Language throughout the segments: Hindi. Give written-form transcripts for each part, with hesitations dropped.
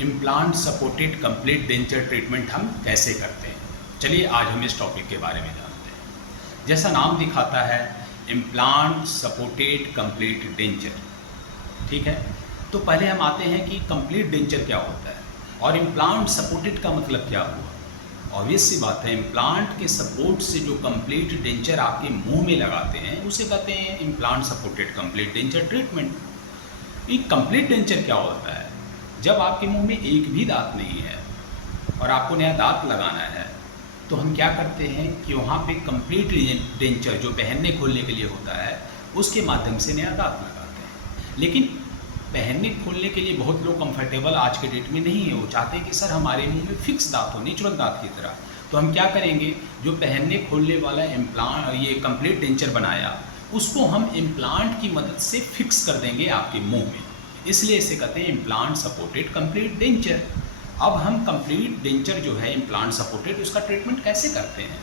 Implant supported complete denture treatment हम कैसे करते हैं। चलिए आज हम इस टॉपिक के बारे में जानते हैं। जैसा नाम दिखाता है इम्प्लांट सपोर्टेड कंप्लीट डेंचर, ठीक है। तो पहले हम आते हैं कि कंप्लीट डेंचर क्या होता है और इम्प्लांट सपोर्टेड का मतलब क्या हुआ। ऑब्वियस सी बात है, इम्प्लांट के सपोर्ट से जो कंप्लीट डेंचर आपके मुंह में लगाते हैं उसे कहते हैं implant supported complete denture treatment. ये कंप्लीट डेंचर क्या होता है? जब आपके मुंह में एक भी दांत नहीं है और आपको नया दांत लगाना है तो हम क्या करते हैं कि वहाँ पे कंप्लीट डेंचर जो पहनने खोलने के लिए होता है उसके माध्यम से नया दांत लगाते हैं। लेकिन पहनने खोलने के लिए बहुत लोग कंफर्टेबल आज के डेट में नहीं है। वो चाहते हैं कि सर हमारे मुंह में फिक्स दांत हो, नेचुरल दांत की तरह। तो हम क्या करेंगे, जो पहनने खोलने वाला इम्प्लांट ये कंप्लीट डेंचर बनाया उसको हम इम्प्लांट की मदद से फिक्स कर देंगे आपके मुंह में, इसलिए इसे कहते हैं इम्प्लांट सपोर्टेड कंप्लीट डेंचर। अब हम कंप्लीट डेंचर जो है इम्प्लांट सपोर्टेड, उसका ट्रीटमेंट कैसे करते हैं।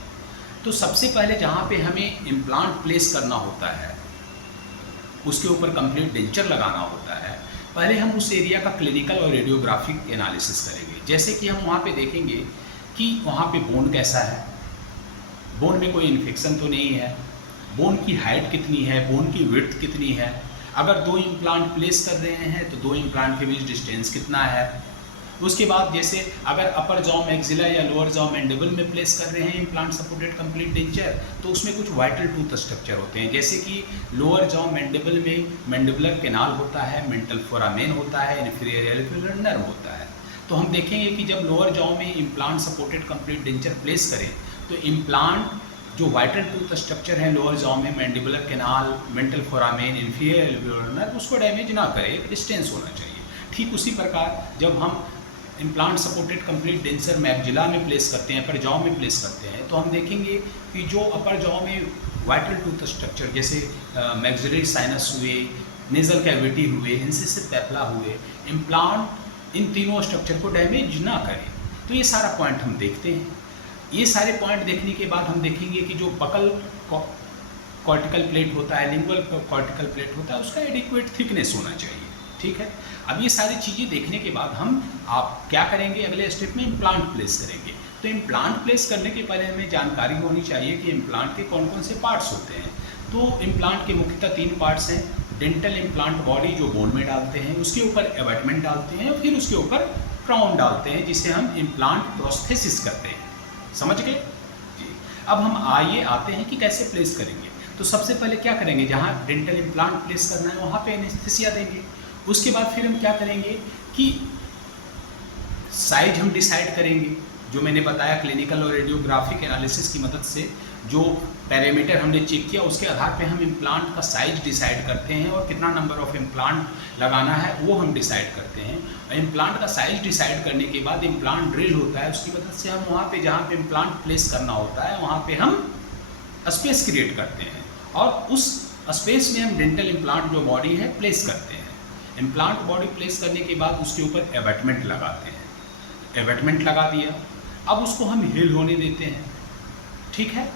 तो सबसे पहले जहाँ पे हमें इम्प्लांट प्लेस करना होता है उसके ऊपर कंप्लीट डेंचर लगाना होता है, पहले हम उस एरिया का क्लिनिकल और रेडियोग्राफिक एनालिसिस करेंगे। जैसे कि हम वहाँ पे देखेंगे कि वहाँ पे बोन कैसा है, बोन में कोई इन्फेक्शन तो नहीं है, बोन की हाइट कितनी है, बोन की विड्थ कितनी है, अगर 2 इम्प्लांट प्लेस कर रहे हैं तो 2 इम्प्लांट के बीच डिस्टेंस कितना है। उसके बाद जैसे अगर अपर जॉ मैक्सिला या लोअर जॉ मैंडिबल में प्लेस कर रहे हैं इम्प्लांट सपोर्टेड कंप्लीट डेंचर तो उसमें कुछ वाइटल टूथ स्ट्रक्चर होते हैं। जैसे कि लोअर जॉ मैंडिबल में मैंडिबुलर कैनाल होता है, मेंटल फोरामेन होता है, इंफीरियर एलिकुलर नर्व होता है। तो हम देखेंगे कि जब लोअर जॉ में implant supported complete denture place करें तो इम्प्लांट जो वाइटल टूथ स्ट्रक्चर है लोअर जॉ में, mandibular canal, mental foramen, inferior एलिकुलर नर्व, उसको डैमेज ना करे, डिस्टेंस होना चाहिए। ठीक उसी प्रकार जब हम implant supported complete denture maxilla में प्लेस करते हैं, अपर जॉ में प्लेस करते हैं, तो हम देखेंगे कि जो अपर जॉ में वाइटल टूथ स्ट्रक्चर जैसे मैक्सिलरी साइनस हुए, नेजल कैविटी हुए, इंसिसिव पेप्ला हुए, इम्प्लांट इन तीनों स्ट्रक्चर को डैमेज ना करे। तो ये सारा पॉइंट हम देखते हैं। ये सारे पॉइंट देखने के बाद हम देखेंगे कि जो बकल कॉर्टिकल प्लेट होता है, लिंगुअल कॉर्टिकल प्लेट होता है, उसका एडिक्वेट थिकनेस होना चाहिए, ठीक है। अब ये सारी चीज़ें देखने के बाद हम आप क्या करेंगे, अगले स्टेप में इम्प्लांट प्लेस करेंगे। तो इम्प्लांट प्लेस करने के पहले हमें जानकारी होनी चाहिए कि इम्प्लांट के कौन कौन से पार्ट्स होते हैं। तो इम्प्लांट के मुख्यतः 3 पार्ट्स हैं। डेंटल इम्प्लांट बॉडी जो बोन में डालते हैं, उसके ऊपर एबैटमेंट डालते हैं, फिर उसके ऊपर क्राउन डालते हैं जिसे हम इम्प्लांट प्रोस्थेसिस करते हैं। समझ गए जी। अब हम आते हैं कि कैसे प्लेस करेंगे। तो सबसे पहले क्या करेंगे, जहाँ डेंटल इम्प्लांट प्लेस करना है वहाँ पे एनेस्थीसिया देंगे। उसके बाद फिर हम क्या करेंगे कि साइज हम डिसाइड करेंगे, जो मैंने बताया क्लिनिकल और रेडियोग्राफिक एनालिसिस की मदद से जो पैरामीटर हमने चेक किया उसके आधार पे हम इम्प्लांट का साइज डिसाइड करते हैं और कितना नंबर ऑफ इम्प्लांट लगाना है वो हम डिसाइड करते हैं। इम्प्लांट का साइज डिसाइड करने के बाद इम्प्लांट ड्रिल होता है, उसकी मदद से हम वहाँ पे जहाँ पे इम्प्लांट प्लेस करना होता है वहाँ पे हम स्पेस क्रिएट करते हैं और उस स्पेस में हम डेंटल इम्प्लांट जो बॉडी है प्लेस करते हैं। इम्प्लांट बॉडी प्लेस करने के बाद उसके ऊपर एबैटमेंट लगाते हैं। एबैटमेंट लगा दिया, अब उसको हम हील होने देते हैं, ठीक है।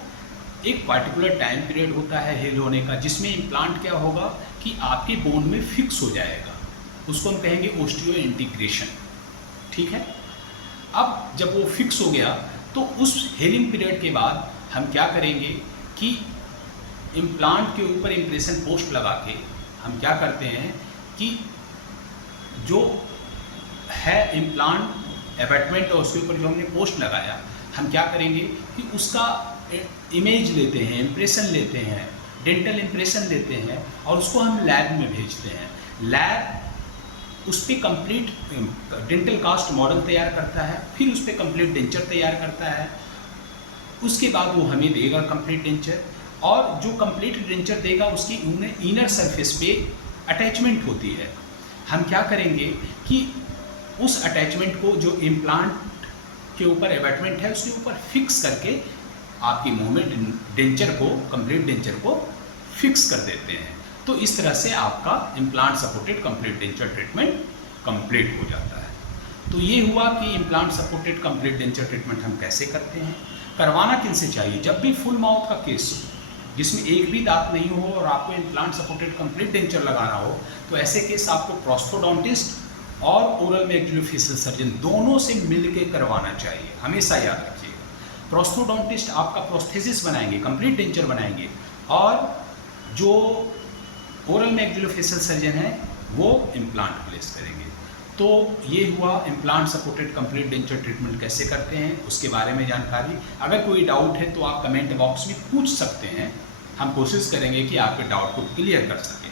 एक पर्टिकुलर टाइम पीरियड होता है हील होने का, जिसमें इम्प्लांट क्या होगा कि आपके बोन में फिक्स हो जाएगा, उसको हम कहेंगे ओस्टियो इंटीग्रेशन, ठीक है। अब जब वो फिक्स हो गया तो उस हीलिंग पीरियड के बाद हम क्या करेंगे कि इम्प्लांट के ऊपर इम्प्रेशन पोस्ट लगा के हम क्या करते हैं कि जो है इम्प्लांट एबैटमेंट और उसके ऊपर जो हमने पोस्ट लगाया, हम क्या करेंगे कि उसका इमेज लेते हैं, इम्प्रेशन लेते हैं, डेंटल इम्प्रेशन लेते हैं और उसको हम लैब में भेजते हैं। लैब उस पर कंप्लीट डेंटल कास्ट मॉडल तैयार करता है, फिर उस पर कंप्लीट डेंचर तैयार करता है। उसके बाद वो हमें देगा कंप्लीट डेंचर, और जो कंप्लीट डेंचर देगा उसकी इनर सरफेस पे अटैचमेंट होती है। हम क्या करेंगे कि उस अटैचमेंट को जो इम्प्लांट के ऊपर एबैटमेंट है उसके ऊपर फिक्स करके आपके मुंह में डेंचर को, कंप्लीट डेंचर को फिक्स कर देते हैं। तो इस तरह से आपका implant supported complete denture treatment complete हो जाता है। तो ये हुआ कि implant supported complete denture treatment हम कैसे करते हैं। करवाना किन से चाहिए, जब भी फुल माउथ का केस हो जिसमें एक भी दांत नहीं हो और आपको इम्प्लांट सपोर्टेड कंप्लीट डेंचर लगाना हो, तो ऐसे केस आपको प्रोस्थोडोंटिस्ट और ओरल मैक्सिलोफेशियल सर्जन दोनों से मिल के करवाना चाहिए, हमेशा याद रखिएगा। प्रोस्थोडोंटिस्ट आपका प्रोस्थेसिस बनाएंगे, कंप्लीट डेंचर बनाएंगे, और जो ओरल मैक्सिलोफेशियल सर्जन है वो इम्प्लांट प्लेस करेंगे। तो ये हुआ implant supported complete denture treatment कैसे करते हैं उसके बारे में जानकारी। अगर कोई डाउट है तो आप कमेंट बॉक्स में पूछ सकते हैं, हम कोशिश करेंगे कि आपके डाउट को क्लियर कर सकें।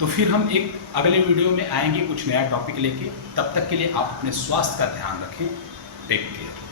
तो फिर हम एक अगले वीडियो में आएंगे कुछ नया टॉपिक लेके। तब तक के लिए आप अपने स्वास्थ्य का ध्यान रखें। Take care.